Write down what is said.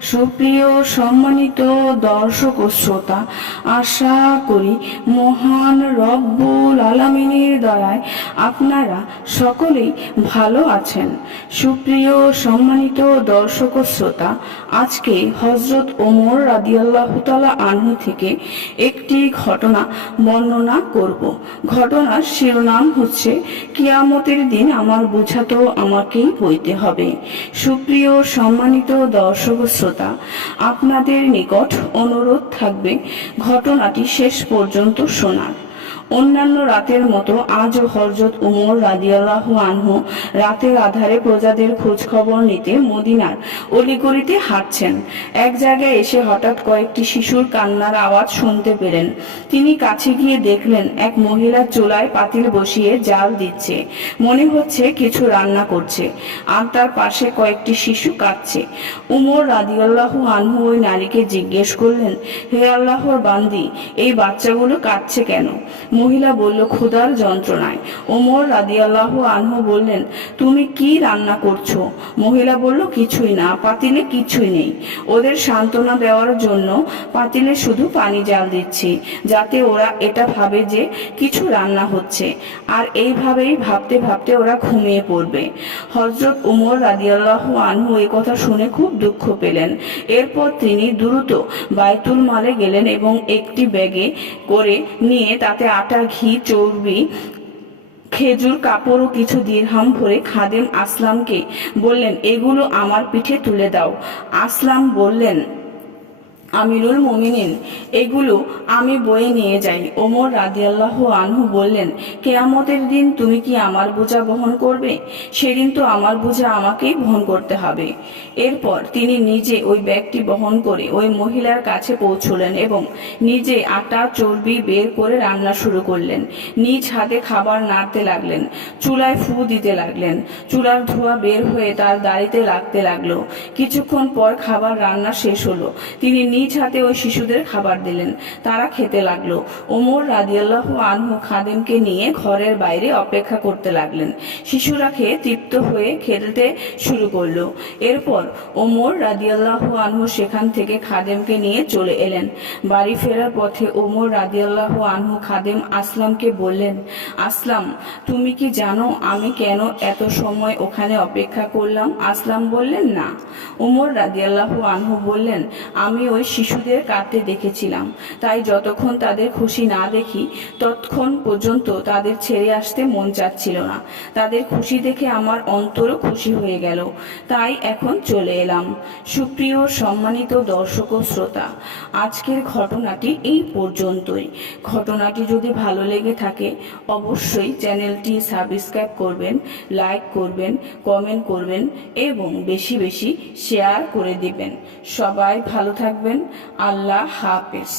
সুপ্রিয় সম্মানিত দর্শক ও শ্রোতা, আশা করি মহান রব্বুল আলামিনের দয়ায় আপনারা সকলেই ভালো আছেন। সুপ্রিয় সম্মানিত দর্শক ও শ্রোতা, আজকে হজরত ওমর রাদিয়াল্লাহু তাআলা আনহু থেকে একটি ঘটনা বর্ণনা করব। ঘটনার শিরোনাম হচ্ছে, কিয়ামতের দিন আমার বোঝা তো আমাকেই বইতে হবে। সুপ্রিয় সম্মানিত দর্শক শ্রোতা আপনাদের নিকট অনুরোধ থাকবে ঘটনাটি শেষ পর্যন্ত শোনার। অন্যান্য রাতের মতো আজও হরজত উমর রাদিয়াল্লাহু আনহু রাতের আধারে প্রজাদের খোঁজ খবর নিতে মদিনার অলিগলিতে হাঁটছেন। এক জায়গায় এসে হঠাৎ কয়েকটি শিশুর কান্নার আওয়াজ শুনতে পেলেন। তিনি কাছে গিয়ে দেখলেন, এক মহিলা চুলায় পাতিল বসিয়ে জাল দিচ্ছে। মনে হচ্ছে কিছু রান্না করছে আর তার পাশে কয়েকটি শিশু কাঁদছে। উমর রাদিয়াল্লাহু আনহু ওই নারীকে জিজ্ঞেস করলেন, হে আল্লাহর বান্দি, এই বাচ্চাগুলো কাঁদছে কেন? মহিলা বলল, ক্ষুধার যন্ত্রণায়। ওমর রাদিয়াল্লাহু আনহু বললেন, তুমি কি রান্না করছ? মহিলা বলল, কিছুই না, পাতিলে কিছুই নেই। ওদের সান্ত্বনা দেওয়ার জন্য পাতিলে শুধু পানি জাল দিচ্ছি, যাতে ওরা এটা ভাবে যে কিছু রান্না হচ্ছে, আর এইভাবেই ভাবতে ভাবতে ওরা ঘুমিয়ে পড়বে। হজরত উমর রাদিয়াল্লাহু আনহু এই কথা শুনে খুব দুঃখ পেলেন। এরপর তিনি দ্রুত বাইতুল মালে গেলেন এবং একটি ব্যাগে করে নিয়ে তাতে আটা, ঘি, চর্বি, খেজুর, কাপড় ও কিছু দিরহাম ভরে খাদেম আসলামকে বললেন, এগুলো আমার পিঠে তুলে দাও। আসলাম বললেন আমিরুল মুমিনিন, এগুলো আমি বয়ে নিয়ে যাই। ওমর রাদিয়াল্লাহ আনহু বললেন, কেয়ামতের দিন তুমি কি আমার বোঝা বহন করবে? সেদিন তো আমার বোঝা আমাকেই বহন করতে হবে। এরপর তিনি নিজে ওই ব্যাগটি বহন করে ওই মহিলার কাছে পৌঁছলেন এবং নিজে আটা, চর্বি বের করে রান্না শুরু করলেন। নিজ হাতে খাবার নাড়তে লাগলেন, চুলায় ফু দিতে লাগলেন, চুলার ধোঁয়া বের হয়ে তার দাড়িতে লাগতে লাগল। কিছুক্ষণ পর খাবার রান্না শেষ হলো। তিনি নিজ হাতে ওই শিশুদের খাবার দিলেন। তারা খেতে লাগল। ওমর রাদিয়াল্লাহ আনহু খাদেমকে নিয়ে ঘরের বাইরে অপেক্ষা করতে লাগলেন। শিশুরা খেয়ে তৃপ্ত হয়ে খেলতে শুরু করল। এরপর ওমর রাদিয়াল্লাহ আনহু সেখান থেকে খাদেমকে নিয়ে চলে এলেন। বাড়ি ফেরার পথে ওমর রাদিয়াল্লাহ আনহু খাদেম আসলামকে বললেন, আসলাম, তুমি কি জানো আমি কেন এত সময় ওখানে অপেক্ষা করলাম? আসলাম বললেন, না। ওমর রাদিয়াল্লাহু আনহু বললেন, আমি ওই শিশুদের কাঁদতে দেখেছিলাম। তাই যতক্ষণ তাদের খুশি না দেখি, ততক্ষণ পর্যন্ত তাদের ছেড়ে আসতে মন চাচ্ছিল না। তাদের খুশি দেখে আমার অন্তরও খুশি হয়ে গেল। তাই এখন চলে এলাম। সুপ্রিয়, সম্মানিত দর্শক ও শ্রোতা, আজকের ঘটনাটি এই পর্যন্তই। ঘটনাটি যদি ভালো লেগে থাকে, অবশ্যই চ্যানেলটি সাবস্ক্রাইব করবেন, লাইক করবেন, কমেন্ট করবেন এবং বেশি বেশি শেয়ার করে দিবেন। সবাই ভালো থাকবেন আল্লাহ হাফেজ।